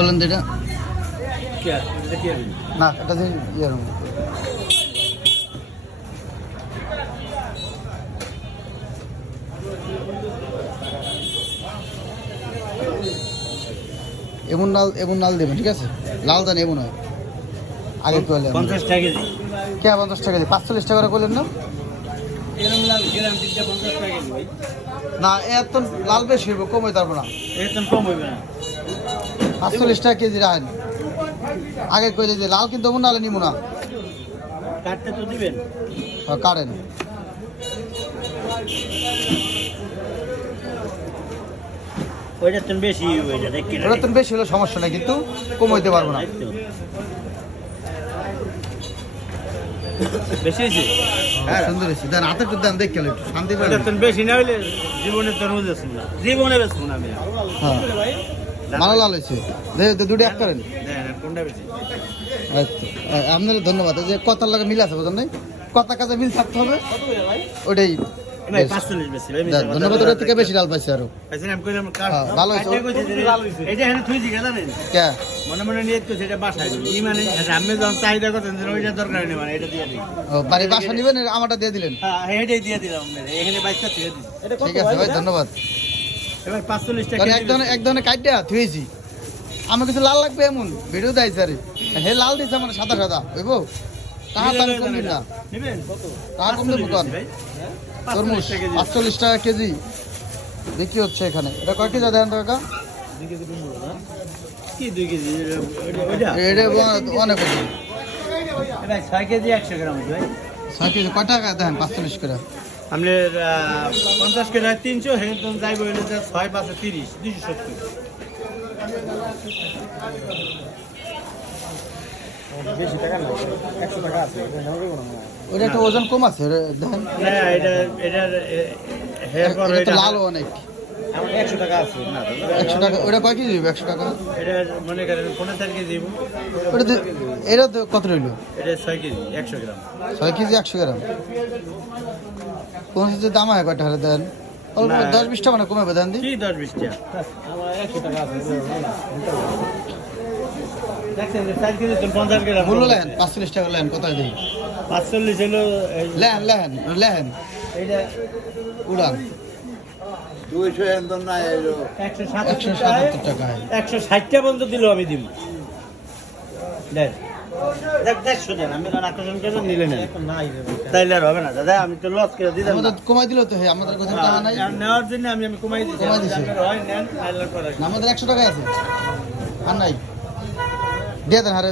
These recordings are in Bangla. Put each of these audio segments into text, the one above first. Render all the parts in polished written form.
খোলেন তো এটা না, এটা যে ইয়ের এমন নাল দেবেন, ঠিক আছে? লাল দান এমন হয় আগে করলে 50 টাকা কেজি। কে 50 টাকা দিয়ে 45 টাকা করে করলেন না? এরকম লাল গ্রাম 50 টাকা কেজি ভাই। না, এত লাল বেশি হইব, কম হইতে পারবো না। এরকম কম হইবে না। 45 টাকা কেজি রাখেন আগে কইলে যে লাল, কিন্তু এমন নালে নিব না। কাটতে তো দিবেন। কাটেন ওইটা তো বেশি ওইটা দেখি না। ওটা তো বেশি হলে সমস্যা নাই, কিন্তু কম হইতে পারবো না। বেশি হয়েছে? সুন্দর হয়েছে, দেন হাতে একটু দেন, দেখে একটু শান্তি পাবেন। ওইটা তো বেশি না হইলে জীবনে তো বুঝেছ না, জীবনে বেচবো না আমি। হ্যাঁ, ভালো লাল হয়েছে, দুটো এক করেন। কোনটা বেশি? আচ্ছা, আপনার ধন্যবাদ। এই যে কথার লাগে মিল আছে, বুঝলেন নাই? কথা কাজে মিল থাকতে হবে, ওটাই ভাই 45 বেশি ভাই। ধন্যবাদ। ওটার থেকে বেশি লাল পাইছে আরো। পাইছেন আমি কইলাম কার ভালো হয়েছে। এইটা এখানে থুই দিকে জানেন কে মনে মনে নিয়ে তো সেটা বাসায় ই মানে আমি যখন চাহিদা করতেন ওইটা দরকার নেই, মানে এটা দিয়ে দিই। বাড়ি বাসা নিবেন, আমারটা দিয়ে দিলেন। হ্যাঁ এটাই দিয়ে দিলাম আপনাদের এখানে 22টা দিয়ে দিই। ঠিক আছে ভাই, ধন্যবাদ। এবার 45 টাকা কারণ এক ধরনের কাইটটা থুয়েছি, আমার কিছু লাল লাগবে এমন ভিডিও দেয় স্যার। হে লাল দিচ্ছে আমার সাদা সাদা হইব, তাহা তো আমি কম দিন না। নেবেন কত? তাহা কম দেবো কন? তরমুজ 45 টাকা কেজি বিক্রি হচ্ছে এখানে। এটা কয় কেজি দেন টাকা? কি 2 কেজি? ওইটা এটা অনেক কেজি। ভাই 6 কেজি 100 গ্রাম ভাই। 6 কেজি কয় টাকা দেন? 45 করে। আপনার 50 কেজি 300 হেলতন যাইব হইলে 6 5 30 270। বেশি টাকা না, 100 টাকা আছে। ওটা একটা ওজন কম আছে দেখেন। না এটা হেয়ার পর এটা এটা লাল অনেক। আমার 100 টাকা আছে না 100 টাকা ওটা কয় কেজি? 100 টাকা এটা মনে করেন 15 কেজি দিব। ওটা এটা কত রইল? এটা 6 কেজি 100 গ্রাম। 6 কেজি 100 গ্রাম। কোন যে দাম হয় কয়টা হারে দেন? অল্প 10-20 টাকা মানে কমে দেন দিন। কি 10-20 টাকা? আমার 100 টাকা আছে। দেখছেন 4 কেজি তো 50 গ্রাম। মূল্য লেন 45 টাকা লেন, কোথায় দেই? 45 হলো লেন এইটা উড়ান 200 এন্দন না এলো 170 টাকায়। 160 টা বন্ধ দিলো আমি দিব। দেখ দেখ 100 দেন, আমি আর আকর্ষণ করে নিলে না তাইলে আর হবে না দাদা, আমি তো লস করে দিলাম। আমাদের কমাই দিল তো, হে আমাদের কাছে টাকা নাই। আর নেওয়ার জন্য আমি কমাই দিছি। কমাই দিছি। আপনার হয় নেন নাইলে করে না, আমাদের 100 টাকা আছে আর নাই। দিয়ে দেন, আরে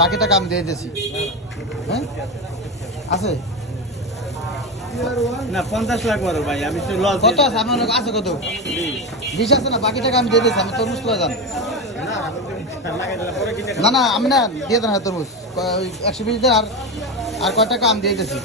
বাকি টাকা আমি দিয়ে দিয়েছি। হ্যাঁ আছে না 50 লাখ বড় ভাই, আমি তো লস। কত আছে আপনার আছে? কত 20 আছে না? বাকি টাকা আমি দিয়ে দিয়েছি। আমি তরমুজ করে যান। না না, আমি না দিয়ে দেন তরমুজ 120 দেন, আর কয় টাকা আমি দিয়ে দিয়েছি।